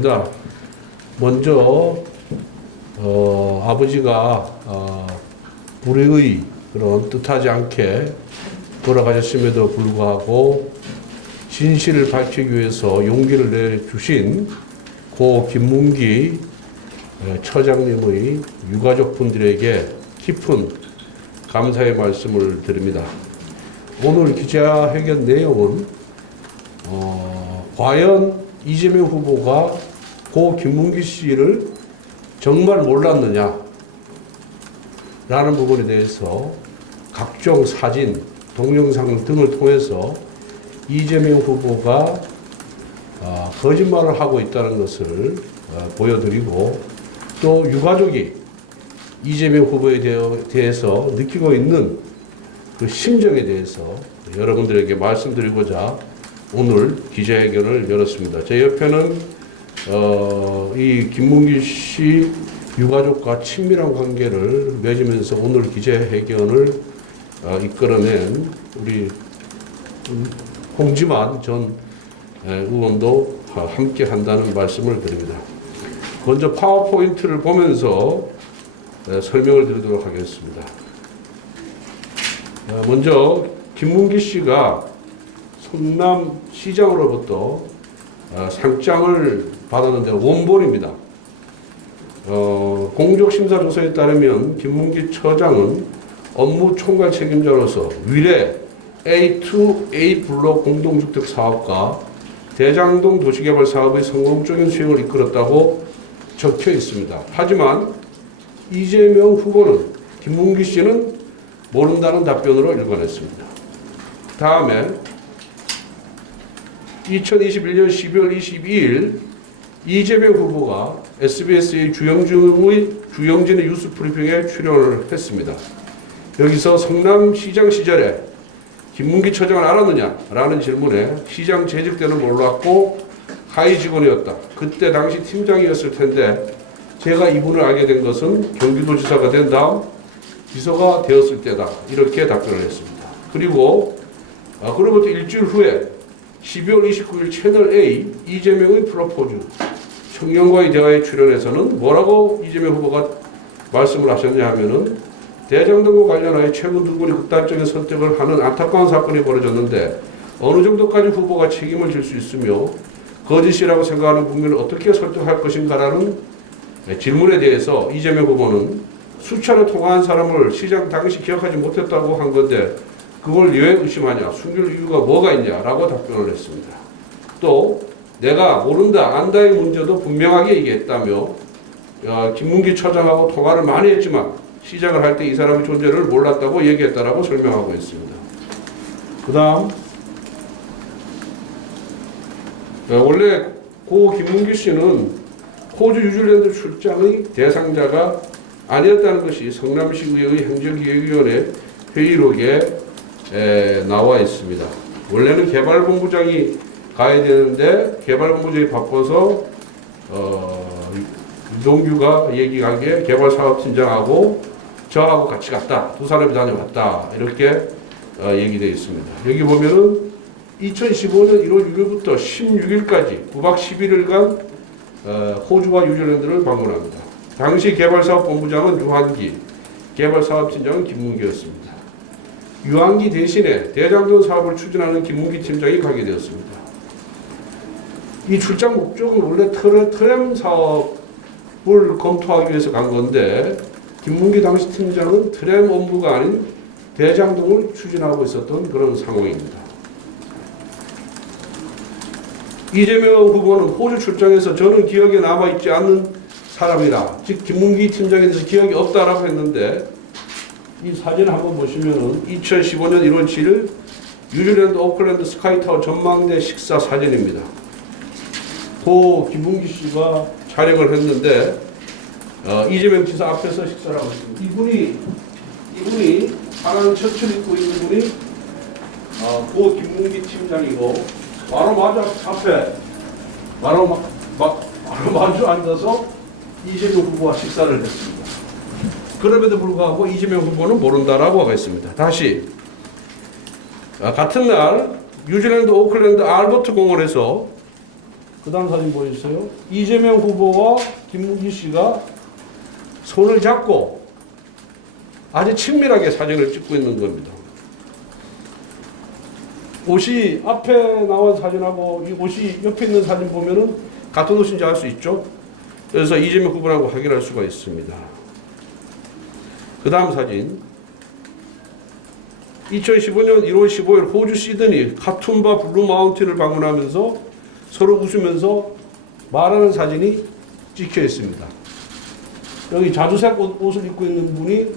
합니다. 먼저 아버지가 불의의 그런 뜻하지 않게 돌아가셨음에도 불구하고 진실을 밝히기 위해서 용기를 내주신 고 김문기 처장님의 유가족분들에게 깊은 감사의 말씀을 드립니다. 오늘 기자회견 내용은 과연 이재명 후보가 고 김문기 씨를 정말 몰랐느냐 라는 부분에 대해서 각종 사진, 동영상 등을 통해서 이재명 후보가 거짓말을 하고 있다는 것을 보여드리고, 또 유가족이 이재명 후보에 대해서 느끼고 있는 그 심정에 대해서 여러분들에게 말씀드리고자 오늘 기자회견을 열었습니다. 제 옆에는 이 김문기 씨 유가족과 친밀한 관계를 맺으면서 오늘 기자회견을 이끌어낸 우리 홍지만 전 의원도 함께 한다는 말씀을 드립니다. 먼저 파워포인트를 보면서 설명을 드리도록 하겠습니다. 먼저 김문기 씨가 성남시장으로부터 상장을 받았는데 원본입니다. 공적심사조서에 따르면 김문기 처장은 업무 총괄 책임자로서 위례 A2A 블록 공동주택 사업과 대장동 도시개발 사업의 성공적인 수행을 이끌었다고 적혀 있습니다. 하지만 이재명 후보는 김문기 씨는 모른다는 답변으로 일관했습니다. 다음에 2021년 12월 22일 이재명 후보가 SBS의 주영진의 뉴스 브리핑에 출연을 했습니다. 여기서 성남시장 시절에 김문기 처장을 알았느냐? 라는 질문에 시장 재직 때는 몰랐고 하위 직원이었다. 그때 당시 팀장이었을 텐데 제가 이분을 알게 된 것은 경기도지사가 된 다음 비서가 되었을 때다. 이렇게 답변을 했습니다. 그리고 그로부터 일주일 후에 12월 29일 채널A 이재명의 프로포즈 청년과의 대화에 출연해서는 뭐라고 이재명 후보가 말씀을 하셨냐 하면은 대장동과 관련하여 최근 두 분이 극단적인 선택을 하는 안타까운 사건이 벌어졌는데 어느 정도까지 후보가 책임을 질 수 있으며 거짓이라고 생각하는 국민을 어떻게 설득할 것인가라는 질문에 대해서 이재명 후보는 수차례 통화한 사람을 시장 당시 기억하지 못했다고 한 건데 그걸 왜 의심하냐, 숨길 이유가 뭐가 있냐라고 답변을 했습니다. 또 내가 모른다, 안다의 문제도 분명하게 얘기했다며 김문기 처장하고 통화를 많이 했지만 시작을 할 때 이 사람의 존재를 몰랐다고 얘기했다라고 설명하고 있습니다. 그 다음 원래 고 김문기 씨는 호주 뉴질랜드 출장의 대상자가 아니었다는 것이 성남시의회 행정기획위원회 회의록에 나와 있습니다. 원래는 개발본부장이 가야 되는데 개발본부장이 바빠서 유동규가 얘기하기에 개발사업팀장하고 저하고 같이 갔다. 두 사람이 다녀왔다. 이렇게 얘기되어 있습니다. 여기 보면은 2015년 1월 6일부터 16일까지 9박 11일간 호주와 뉴질랜드를 방문합니다. 당시 개발사업본부장은 유한기, 개발사업팀장은 김문기였습니다. 유한기 대신에 대장동 사업을 추진하는 김문기 팀장이 가게 되었습니다. 이 출장 목적은 원래 트램 사업을 검토하기 위해서 간 건데 김문기 당시 팀장은 트램 업무가 아닌 대장동을 추진하고 있었던 그런 상황입니다. 이재명 후보는 호주 출장에서 저는 기억에 남아있지 않는 사람이다. 즉 김문기 팀장에 대해서 기억이 없다라고 했는데 이 사진을 한번 보시면은 2015년 1월 7일 뉴질랜드 오클랜드 스카이타워 전망대 식사 사진입니다. 고 김문기 씨가 촬영을 했는데 이재명 지사 앞에서 식사를 하고 있습니다. 이분이 파란 셔츠를 입고 있는 분이 고 김문기 팀장이고 바로 마주 앞에 바로 마주 앉아서 이재명 후보와 식사를 했습니다. 그럼에도 불구하고 이재명 후보는 모른다라고 하고 있습니다. 다시 같은 날 뉴질랜드 오클랜드 알버트 공원에서 그 다음 사진 보여주세요. 이재명 후보와 김문기 씨가 손을 잡고 아주 친밀하게 사진을 찍고 있는 겁니다. 옷이 앞에 나온 사진하고 이 옷이 옆에 있는 사진 보면은 같은 옷인지 알 수 있죠. 그래서 이재명 후보라고 확인할 수가 있습니다. 그 다음 사진. 2015년 1월 15일 호주 시드니 카툰바 블루 마운틴을 방문하면서 서로 웃으면서 말하는 사진이 찍혀 있습니다. 여기 자주색 옷을 입고 있는 분이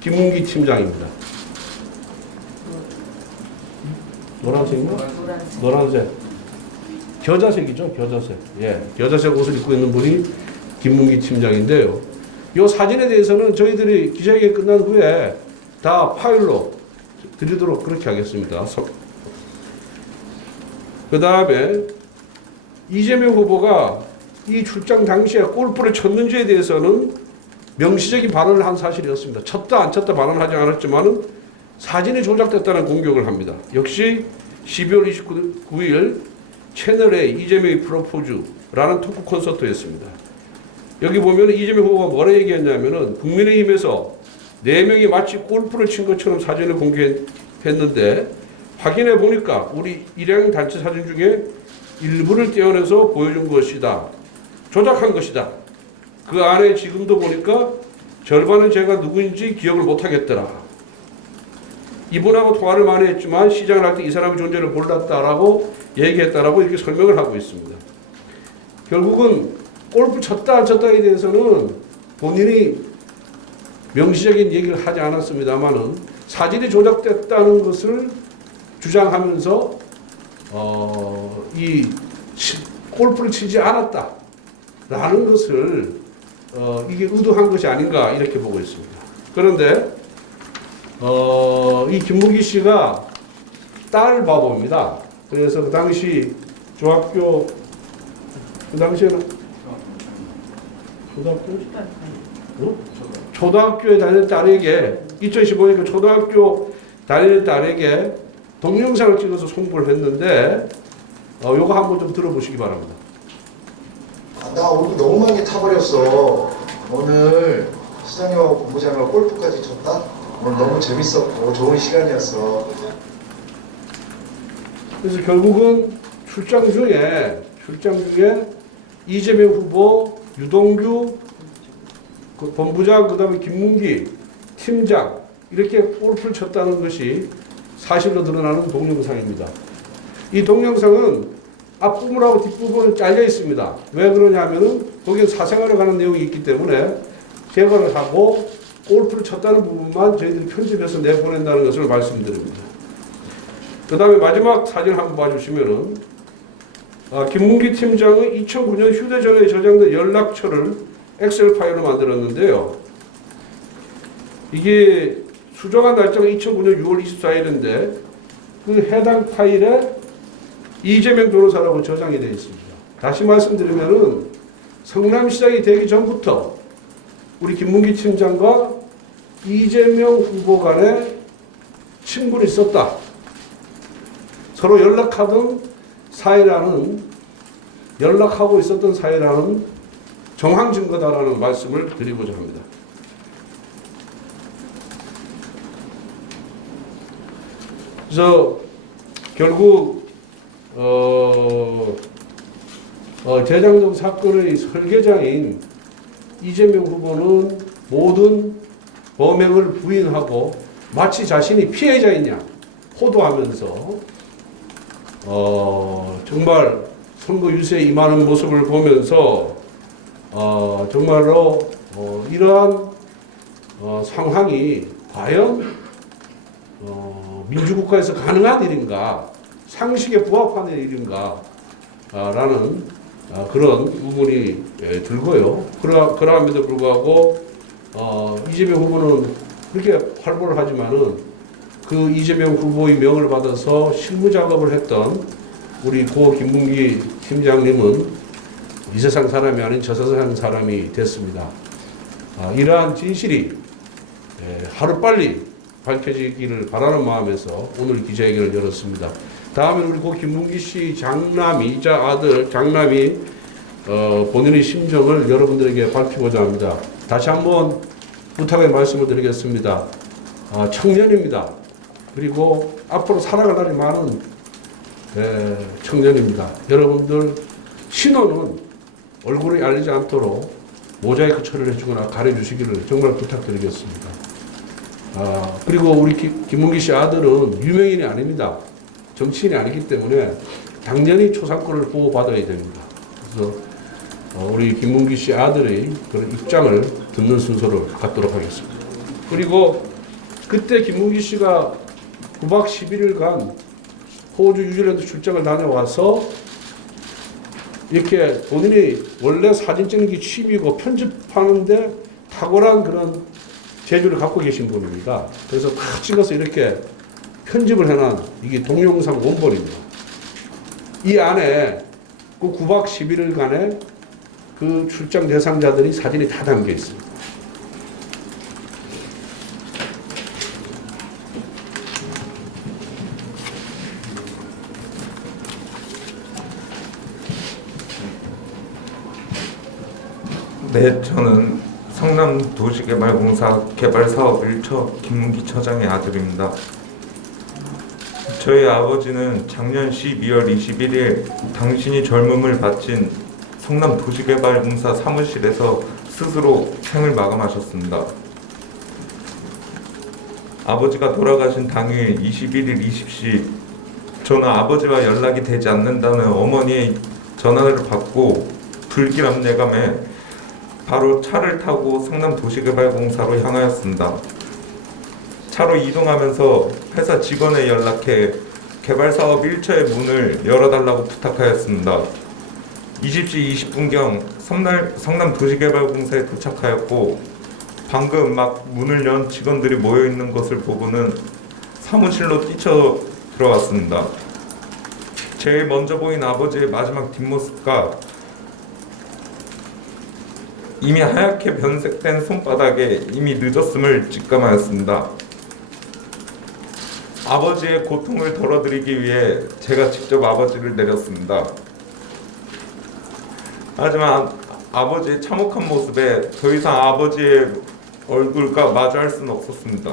김문기 팀장입니다. 노란색인가? 노란색. 겨자색이죠, 겨자색. 예, 겨자색 옷을 입고 있는 분이 김문기 팀장인데요. 이 사진에 대해서는 저희들이 기자회견 끝난 후에 다 파일로 드리도록 그렇게 하겠습니다. 그 다음에 이재명 후보가 이 출장 당시에 골프를 쳤는지에 대해서는 명시적인 발언을 한 사실이었습니다. 쳤다 안 쳤다 발언하지 않았지만은 사진이 조작됐다는 공격을 합니다. 역시 12월 29일 채널A 이재명의 프로포즈라는 토크 콘서트였습니다. 여기 보면 이재명 후보가 뭐라 얘기했냐면은 국민의힘에서 4명이 마치 골프를 친 것처럼 사진을 공개했는데 확인해 보니까 우리 일행 단체 사진 중에 일부를 떼어내서 보여준 것이다. 조작한 것이다. 그 안에 지금도 보니까 절반은 제가 누구인지 기억을 못하겠더라. 이분하고 통화를 많이 했지만 시장을 할 때 이 사람의 존재를 몰랐다라고 얘기했다라고 이렇게 설명을 하고 있습니다. 결국은 골프 쳤다 안 쳤다에 대해서는 본인이 명시적인 얘기를 하지 않았습니다만은 사진이 조작됐다는 것을 주장하면서 이 골프를 치지 않았다라는 것을 이게 의도한 것이 아닌가 이렇게 보고 있습니다. 그런데 이 김문기 씨가 딸 바보입니다. 그래서 그 당시 중학교 그 당시에는 초등학교에 다니는 딸에게 2015년 초등학교 다니는 딸에게 동영상을 찍어서 송부를 했는데 요거 한번 좀 들어보시기 바랍니다. 나 얼굴 너무 많이 타버렸어. 오늘 수장님하고 본부장하고 골프까지 쳤다? 오늘 너무 재밌었고 좋은 시간이었어. 그래서 결국은 출장 중에 이재명 후보, 유동규 그 본부장, 그 다음에 김문기 팀장 이렇게 골프를 쳤다는 것이 사실로 드러나는 동영상입니다. 이 동영상은 앞부분하고 뒷부분은 잘려 있습니다. 왜 그러냐면은 거기에 사생활에 관한 내용이 있기 때문에 제거를 하고 골프를 쳤다는 부분만 저희들이 편집해서 내보낸다는 것을 말씀드립니다. 그 다음에 마지막 사진 한번 봐주시면은 김문기 팀장의 2009년 휴대전화에 저장된 연락처를 엑셀 파일로 만들었는데요. 이게 수정한 날짜가 2009년 6월 24일인데 그 해당 파일에 이재명 변호사라고 저장이 되어 있습니다. 다시 말씀드리면은 성남시장이 되기 전부터 우리 김문기 팀장과 이재명 후보 간에 친분이 있었다. 서로 연락하고 있었던 사이라는 정황 증거다라는 말씀을 드리고자 합니다. 그래서 결국 대장동 사건의 설계자인 이재명 후보는 모든 범행을 부인하고 마치 자신이 피해자이냐 호도하면서 정말 선거 유세에 임하는 모습을 보면서 정말로 이러한 상황이 과연 민주국가에서 가능한 일인가, 상식에 부합하는 일인가 라는 그런 의문이 들고요. 그러함에도 불구하고 이재명 후보는 그렇게 활보를 하지만은 그 이재명 후보의 명을 받아서 실무 작업을 했던 우리 고 김문기 팀장님은 이 세상 사람이 아닌 저 세상 사람이 됐습니다. 이러한 진실이 하루빨리 밝혀지기를 바라는 마음에서 오늘 기자회견을 열었습니다. 다음에 우리 고 김문기 씨 장남이자 아들 장남이 본인의 심정을 여러분들에게 밝히고자 합니다. 다시 한번 부탁의 말씀을 드리겠습니다. 청년입니다. 그리고 앞으로 살아갈 날이 많은 청년입니다. 여러분들 신호는 얼굴이 알리지 않도록 모자이크 처리를 해주거나 가려주시기를 정말 부탁드리겠습니다. 그리고 우리 김문기 씨 아들은 유명인이 아닙니다. 정치인이 아니기 때문에 당연히 초상권을 보호받아야 됩니다. 그래서 우리 김문기 씨 아들의 그런 입장을 듣는 순서를 갖도록 하겠습니다. 그리고 그때 김문기 씨가 9박 11일간 호주, 뉴질랜드 출장을 다녀와서 이렇게 본인이 원래 사진 찍는 게 취미고 편집하는데 탁월한 그런 재주를 갖고 계신 분입니다. 그래서 다 찍어서 이렇게 편집을 해놓은 이게 동영상 원본입니다. 이 안에 그 9박 11일간의 그 출장 대상자들이 사진이 다 담겨 있습니다. 네, 저는 성남도시개발공사 개발사업 1처 김문기 처장의 아들입니다. 저희 아버지는 작년 12월 21일 당신이 젊음을 바친 성남도시개발공사 사무실에서 스스로 생을 마감하셨습니다. 아버지가 돌아가신 당일 21일 20시 저는 아버지와 연락이 되지 않는다는 어머니의 전화를 받고 불길한 예감에 바로 차를 타고 성남도시개발공사로 향하였습니다. 차로 이동하면서 회사 직원에 연락해 개발사업 1처의 문을 열어달라고 부탁하였습니다. 20시 20분경 성남도시개발공사에 도착하였고 방금 막 문을 연 직원들이 모여있는 것을 보고는 사무실로 뛰쳐 들어왔습니다. 제일 먼저 보인 아버지의 마지막 뒷모습과 이미 하얗게 변색된 손바닥에 이미 늦었음을 직감하였습니다. 아버지의 고통을 덜어드리기 위해 제가 직접 아버지를 내렸습니다. 하지만 아버지의 참혹한 모습에 더 이상 아버지의 얼굴과 마주할 수는 없었습니다.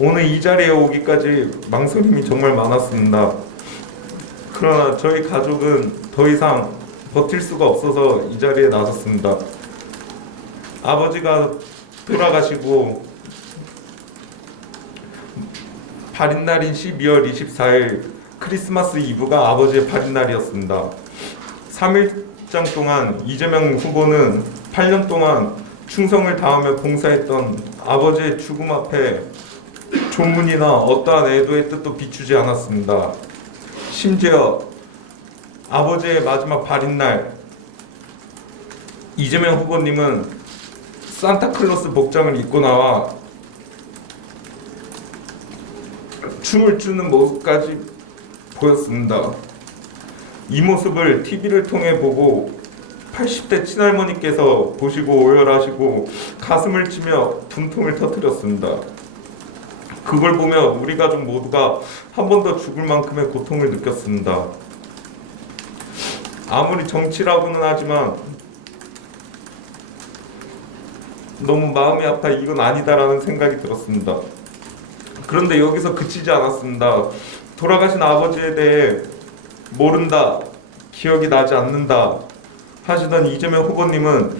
오늘 이 자리에 오기까지 망설임이 정말 많았습니다. 그러나 저희 가족은 더 이상 버틸 수가 없어서 이 자리에 나섰습니다. 아버지가 돌아가시고 발인날인 12월 24일 크리스마스 이브가 아버지의 발인날이었습니다. 3일장 동안 이재명 후보는 8년 동안 충성을 다하며 봉사했던 아버지의 죽음 앞에 조문이나 어떠한 애도의 뜻도 비추지 않았습니다. 심지어 아버지의 마지막 발인날 이재명 후보님은 산타클로스 복장을 입고 나와 춤을 추는 모습까지 보였습니다. 이 모습을 TV를 통해 보고 80대 친할머니께서 보시고 오열하시고 가슴을 치며 분통을 터뜨렸습니다. 그걸 보며 우리 가족 모두가 한 번 더 죽을 만큼의 고통을 느꼈습니다. 아무리 정치라고는 하지만 너무 마음이 아파 이건 아니다라는 생각이 들었습니다. 그런데 여기서 그치지 않았습니다. 돌아가신 아버지에 대해 모른다, 기억이 나지 않는다 하시던 이재명 후보님은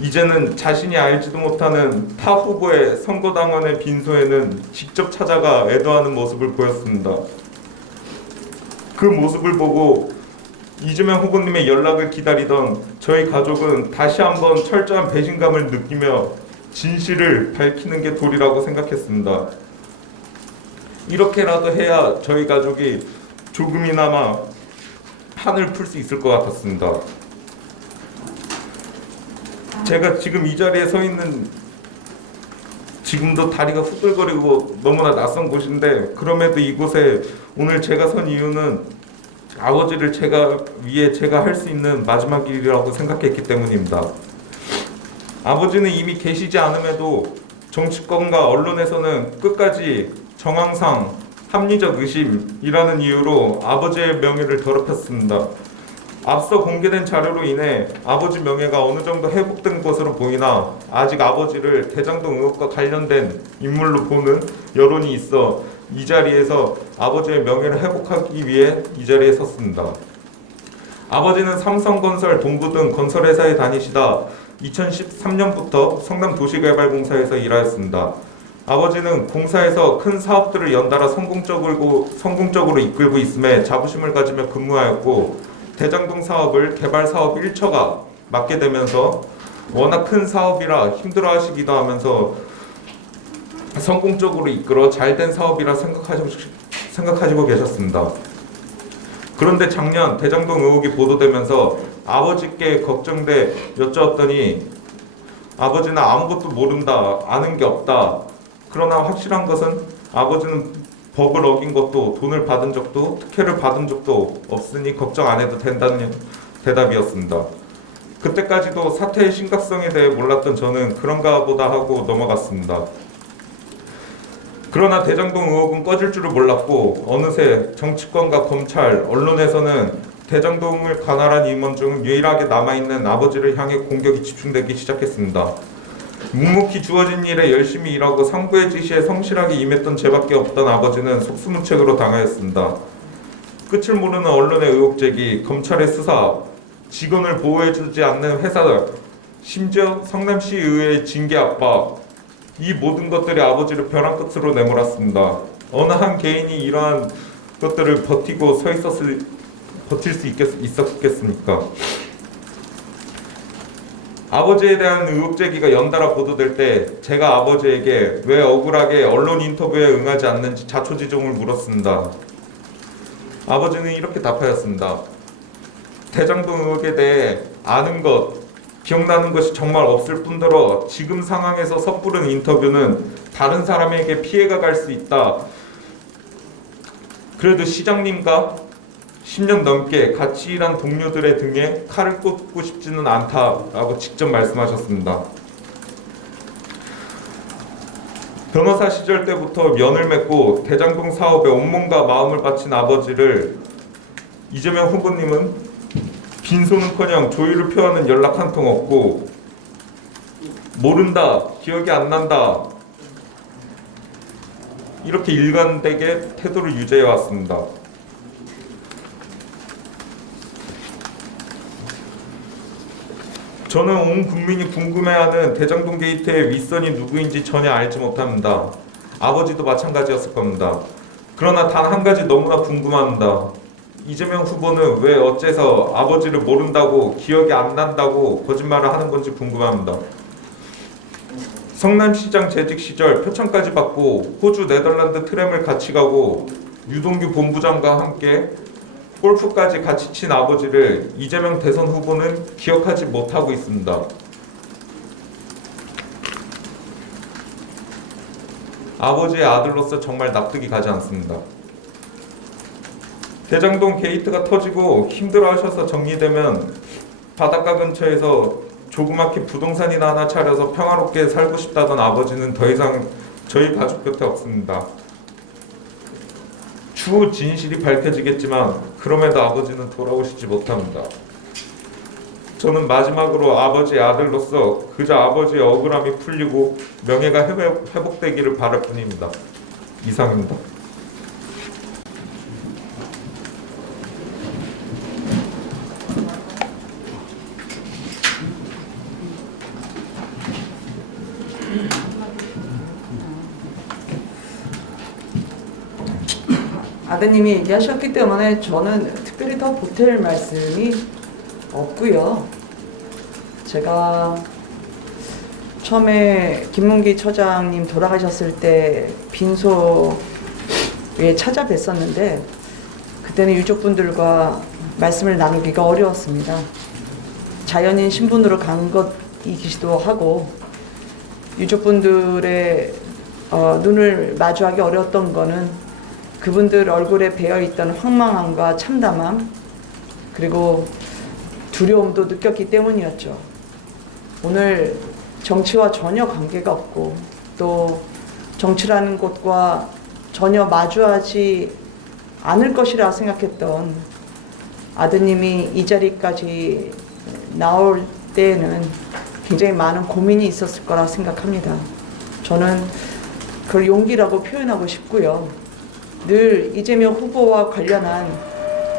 이제는 자신이 알지도 못하는 타 후보의 선거당원의 빈소에는 직접 찾아가 애도하는 모습을 보였습니다. 그 모습을 보고 이재명 후보님의 연락을 기다리던 저희 가족은 다시 한번 철저한 배신감을 느끼며 진실을 밝히는 게 도리라고 생각했습니다. 이렇게라도 해야 저희 가족이 조금이나마 한을 풀 수 있을 것 같았습니다. 제가 지금 이 자리에 서 있는 지금도 다리가 후들거리고 너무나 낯선 곳인데 그럼에도 이곳에 오늘 제가 선 이유는 아버지를 위해 제가 할 수 있는 마지막 일이라고 생각했기 때문입니다. 아버지는 이미 계시지 않음에도 정치권과 언론에서는 끝까지 정황상 합리적 의심이라는 이유로 아버지의 명예를 더럽혔습니다. 앞서 공개된 자료로 인해 아버지 명예가 어느 정도 회복된 것으로 보이나 아직 아버지를 대장동 의혹과 관련된 인물로 보는 여론이 있어 이 자리에서 아버지의 명예를 회복하기 위해 이 자리에 섰습니다. 아버지는 삼성건설, 동부 등 건설회사에 다니시다 2013년부터 성남도시개발공사에서 일하였습니다. 아버지는 공사에서 큰 사업들을 연달아 성공적으로 이끌고 있음에 자부심을 가지며 근무하였고 대장동 사업을 개발 사업 1처가 맡게 되면서 워낙 큰 사업이라 힘들어하시기도 하면서 성공적으로 이끌어 잘된 사업이라 생각하시고 계셨습니다. 그런데 작년 대장동 의혹이 보도되면서 아버지께 걱정돼 여쭈었더니 아버지는 아무것도 모른다, 아는 게 없다. 그러나 확실한 것은 아버지는 법을 어긴 것도 돈을 받은 적도 특혜를 받은 적도 없으니 걱정 안 해도 된다는 대답이었습니다. 그때까지도 사태의 심각성에 대해 몰랐던 저는 그런가 보다 하고 넘어갔습니다. 그러나 대장동 의혹은 꺼질 줄을 몰랐고 어느새 정치권과 검찰, 언론에서는 대장동을 관할한 임원 중 유일하게 남아있는 아버지를 향해 공격이 집중되기 시작했습니다. 묵묵히 주어진 일에 열심히 일하고 상부의 지시에 성실하게 임했던 제밖에 없던 아버지는 속수무책으로 당하였습니다. 끝을 모르는 언론의 의혹 제기, 검찰의 수사, 직원을 보호해주지 않는 회사, 심지어 성남시의회의 징계 압박, 이 모든 것들이 아버지를 벼랑 끝으로 내몰았습니다. 어느 한 개인이 이러한 것들을 버틸 수 있었겠습니까? 아버지에 대한 의혹 제기가 연달아 보도될 때 제가 아버지에게 왜 억울하게 언론 인터뷰에 응하지 않는지 자초지종을 물었습니다. 아버지는 이렇게 답하였습니다. 대장동 의혹에 대해 아는 것, 기억나는 것이 정말 없을 뿐더러 지금 상황에서 섣부른 인터뷰는 다른 사람에게 피해가 갈 수 있다. 그래도 시장님과 10년 넘게 같이 일한 동료들의 등에 칼을 꽂고 싶지는 않다라고 직접 말씀하셨습니다. 변호사 시절 때부터 면을 맺고 대장동 사업에 온몸과 마음을 바친 아버지를 이재명 후보님은 빈손은커녕 조의를 표하는 연락 한 통 없고 모른다, 기억이 안 난다 이렇게 일관되게 태도를 유지해 왔습니다. 저는 온 국민이 궁금해하는 대장동 게이트의 윗선이 누구인지 전혀 알지 못합니다. 아버지도 마찬가지였을 겁니다. 그러나 단 한 가지 너무나 궁금합니다. 이재명 후보는 왜 어째서 아버지를 모른다고 기억이 안 난다고 거짓말을 하는 건지 궁금합니다. 성남시장 재직 시절 표창까지 받고 호주 네덜란드 트램을 같이 가고 유동규 본부장과 함께 골프까지 같이 친 아버지를 이재명 대선 후보는 기억하지 못하고 있습니다. 아버지의 아들로서 정말 납득이 가지 않습니다. 대장동 게이트가 터지고 힘들어하셔서 정리되면 바닷가 근처에서 조그맣게 부동산이나 하나 차려서 평화롭게 살고 싶다던 아버지는 더 이상 저희 가족 곁에 없습니다. 추후 진실이 밝혀지겠지만 그럼에도 아버지는 돌아오시지 못합니다. 저는 마지막으로 아버지의 아들로서 그저 아버지의 억울함이 풀리고 명예가 회복되기를 바랄 뿐입니다. 이상입니다. 아드님이 얘기하셨기 때문에 저는 특별히 더 보탤 말씀이 없고요. 제가 처음에 김문기 처장님 돌아가셨을 때 빈소에 찾아뵀었는데 그때는 유족분들과 말씀을 나누기가 어려웠습니다. 자연인 신분으로 간 것이기도 하고 유족분들의 눈을 마주하기 어려웠던 거는 그분들 얼굴에 배어있던 황망함과 참담함 그리고 두려움도 느꼈기 때문이었죠. 오늘 정치와 전혀 관계가 없고 또 정치라는 것과 전혀 마주하지 않을 것이라 생각했던 아드님이 이 자리까지 나올 때에는 굉장히 많은 고민이 있었을 거라 생각합니다. 저는 그걸 용기라고 표현하고 싶고요. 늘 이재명 후보와 관련한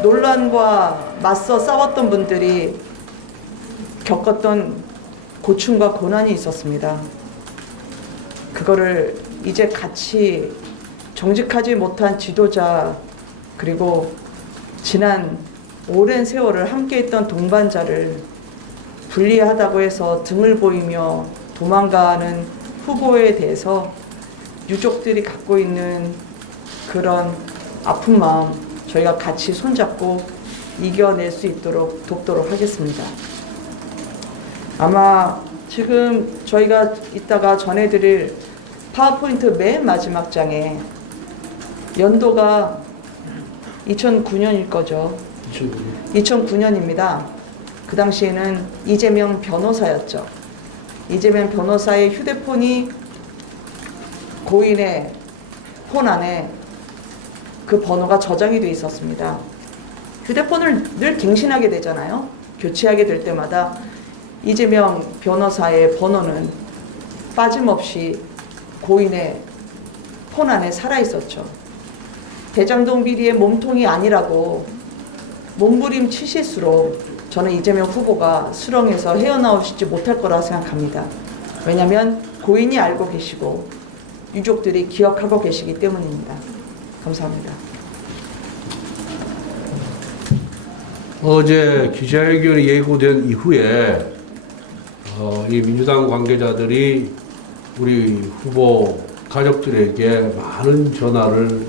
논란과 맞서 싸웠던 분들이 겪었던 고충과 고난이 있었습니다. 그거를 이제 같이 정직하지 못한 지도자 그리고 지난 오랜 세월을 함께했던 동반자를 불리하다고 해서 등을 보이며 도망가는 후보에 대해서 유족들이 갖고 있는 그런 아픈 마음 저희가 같이 손잡고 이겨낼 수 있도록 돕도록 하겠습니다. 아마 지금 저희가 이따가 전해드릴 파워포인트 맨 마지막 장에 연도가 2009년일 거죠. 2009년입니다. 그 당시에는 이재명 변호사였죠. 이재명 변호사의 휴대폰이 고인의 폰 안에 그 번호가 저장이 돼 있었습니다. 휴대폰을 늘 갱신하게 되잖아요. 교체하게 될 때마다 이재명 변호사의 번호는 빠짐없이 고인의 폰 안에 살아 있었죠. 대장동 비리의 몸통이 아니라고 몸부림치실수록 저는 이재명 후보가 수렁에서 헤어나오시지 못할 거라 생각합니다. 왜냐하면 고인이 알고 계시고 유족들이 기억하고 계시기 때문입니다. 감사합니다. 어제 기자회견이 예고된 이후에 이 민주당 관계자들이 우리 후보 가족들에게 많은 전화를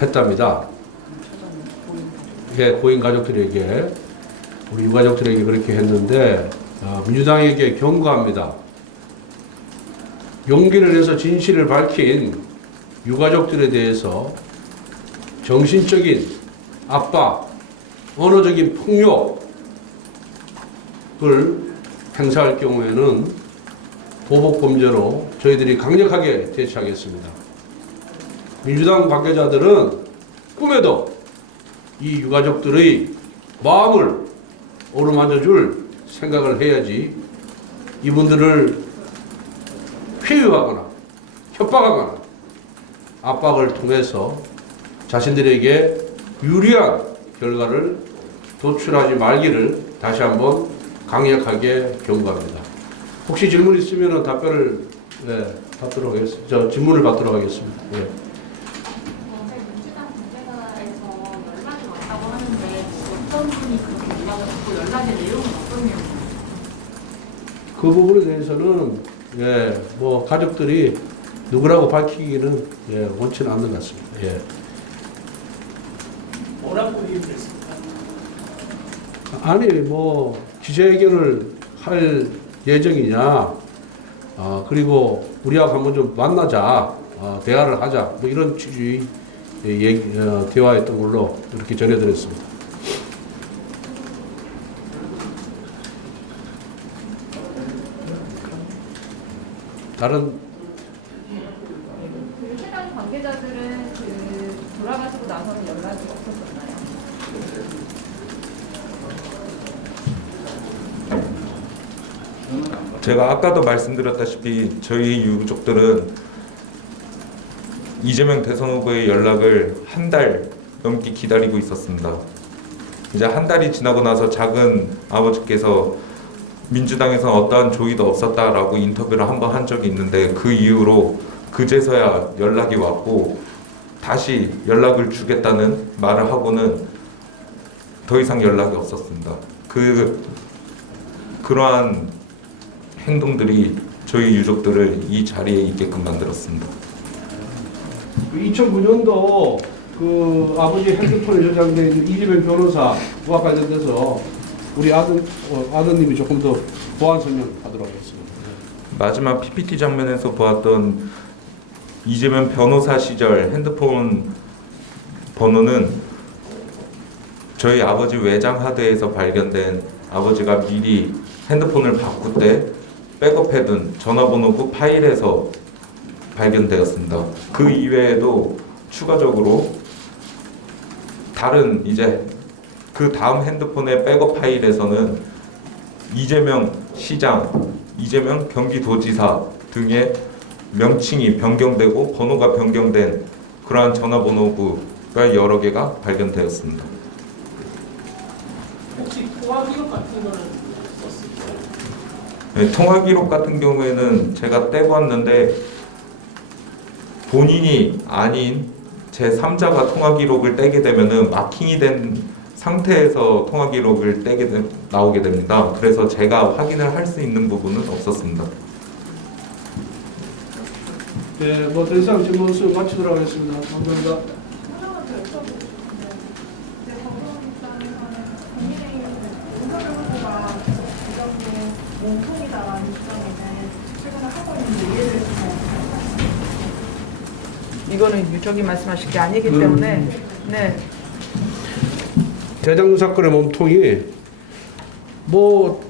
했답니다. 예, 고인 가족들에게 우리 유가족들에게 그렇게 했는데 민주당에게 경고합니다. 용기를 내서 진실을 밝힌 유가족들에 대해서 정신적인 압박, 언어적인 폭력을 행사할 경우에는 보복범죄로 저희들이 강력하게 대처하겠습니다. 민주당 관계자들은 꿈에도 이 유가족들의 마음을 어루만져 줄 생각을 해야지 이분들을 회유하거나 협박하거나 압박을 통해서 자신들에게 유리한 결과를 도출하지 말기를 다시 한번 강력하게 경고합니다. 혹시 질문 있으면 답변을 받도록 하겠습니다. 질문을 받도록 하겠습니다. 예. 민주당 관계자에서 연락이 왔다고 하는데 어떤 분이 그렇게 연락을 받고 연락의 내용은 어떤 내용이에요? 그 부분에 대해서는 뭐 가족들이 누구라고 밝히기는 원치는 않는 것 같습니다. 예. 뭐라고 얘기했습니까? 아니 뭐 기자회견을 할 예정이냐, 그리고 우리하고 한번 좀 만나자, 대화를 하자, 뭐 이런 취지의 대화했던 걸로 이렇게 전해드렸습니다. 다른 해당 관계자들은 돌아가시고 나서는 연락이 없었었나요? 제가 아까도 말씀드렸다시피 저희 유족들은 이재명 대선 후보의 연락을 한 달 넘게 기다리고 있었습니다. 이제 한 달이 지나고 나서 작은 아버지께서 민주당에서 어떠한 조의도 없었다라고 인터뷰를 한번 한 적이 있는데 그 이후로 그제서야 연락이 왔고 다시 연락을 주겠다는 말을 하고는 더 이상 연락이 없었습니다. 그러한 행동들이 저희 유족들을 이 자리에 있게끔 만들었습니다. 2009년도 그 아버지 핸드폰에 저장되어 있는 이재명 변호사와 관련돼서 우리 아드님이 조금 더 보완 설명하도록 하겠습니다. 마지막 PPT 장면에서 보았던 이재명 변호사 시절 핸드폰 번호는 저희 아버지 외장 하드에서 발견된 아버지가 미리 핸드폰을 바꿀 때 백업해둔 전화번호부 파일에서 발견되었습니다. 그 이외에도 추가적으로 다른 이제 그 다음 핸드폰의 백업 파일에서는 이재명 시장, 이재명 경기도지사 등의 명칭이 변경되고 번호가 변경된 그러한 전화번호부가 여러 개가 발견되었습니다. 혹시 통화 기록 같은 거는 썼을까요? 네, 통화 기록 같은 경우에는 제가 떼봤는데 본인이 아닌 제3자가 통화 기록을 떼게 되면은 마킹이 된 상태에서 통화 기록을 나오게 됩니다. 그래서 제가 확인을 할 수 있는 부분은 없었습니다. 네, 뭐 더 이상 질문 수업 마치도록 하겠습니다. 감사합니다. 하나만 더 여쭤보고 싶은데 이제 정부원 입장에서는 국민의힘 윤석열 후보가 이렇게 몸통이다라는 입장에는 최근에 하고 있는 이해를 해주세요. 이거는 유족이 말씀하실 게 아니기 때문에 네. 대장동 사건의 몸통이 뭐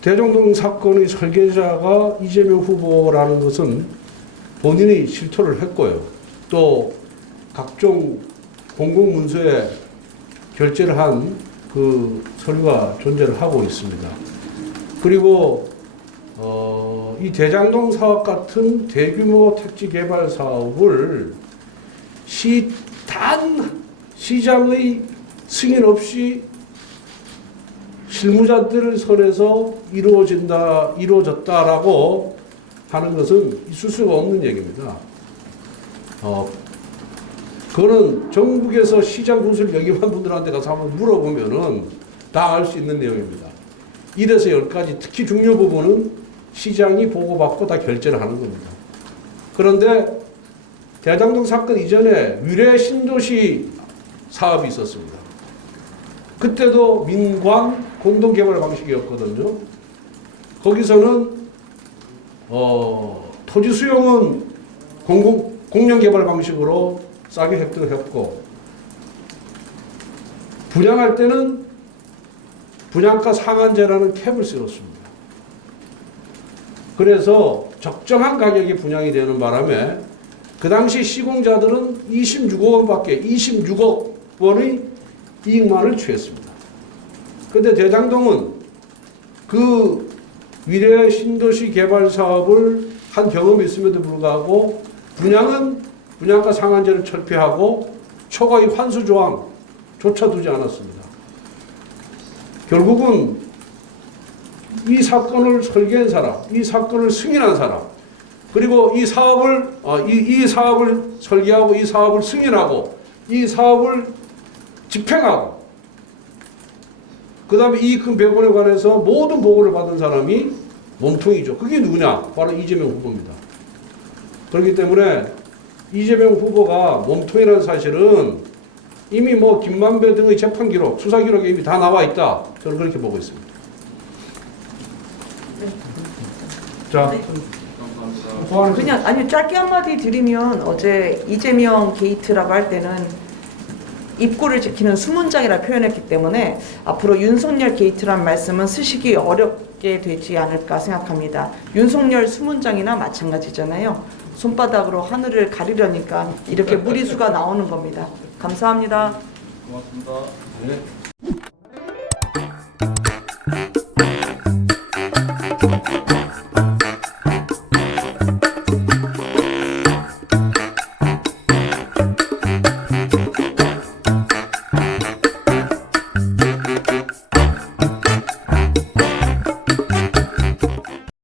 대장동 사건의 설계자가 이재명 후보라는 것은 본인이 실토를 했고요. 또 각종 공공문서에 결재를 한 그 서류가 존재를 하고 있습니다. 그리고 이 대장동 사업 같은 대규모 택지 개발 사업을 단 시장의 승인 없이 실무자들을 선에서 이루어졌다라고 하는 것은 있을 수가 없는 얘기입니다. 그거는 전국에서 시장 군수를 역임한 분들한테 가서 한번 물어보면은 다 알 수 있는 내용입니다. 1에서 10까지 특히 중요 부분은 시장이 보고받고 다 결제를 하는 겁니다. 그런데 대장동 사건 이전에 위례 신도시 사업이 있었습니다. 그때도 민관 공동개발 방식이었거든요. 거기서는 토지 수용은 공영개발 방식으로 싸게 획득했고 분양할 때는 분양가 상한제라는 캡을 세웠습니다. 그래서 적정한 가격에 분양이 되는 바람에 그 당시 시공자들은 26억 원의 이익만을 취했습니다. 그런데 대장동은 그 위례 신도시 개발 사업을 한 경험이 있음에도 불구하고 분양은 분양가 상한제를 철폐하고 초과의 환수 조항조차 두지 않았습니다. 결국은 이 사건을 설계한 사람, 이 사건을 승인한 사람, 그리고 이 사업을 설계하고 이 사업을 승인하고 이 사업을 집행하고 그 다음에 이익금 배분에 관해서 모든 보고를 받은 사람이 몸통이죠. 그게 누구냐? 바로 이재명 후보입니다. 그렇기 때문에 이재명 후보가 몸통이라는 사실은 이미 뭐 김만배 등의 재판 기록, 수사 기록에 이미 다 나와 있다. 저는 그렇게 보고 있습니다. 자, 그냥 아니 짧게 한마디 드리면 어제 이재명 게이트라고 할 때는 입구를 지키는 수문장이라 표현했기 때문에 앞으로 윤석열 게이트란 말씀은 쓰시기 어렵게 되지 않을까 생각합니다. 윤석열 수문장이나 마찬가지잖아요. 손바닥으로 하늘을 가리려니까 이렇게 무리수가 나오는 겁니다. 감사합니다. 고맙습니다. 네.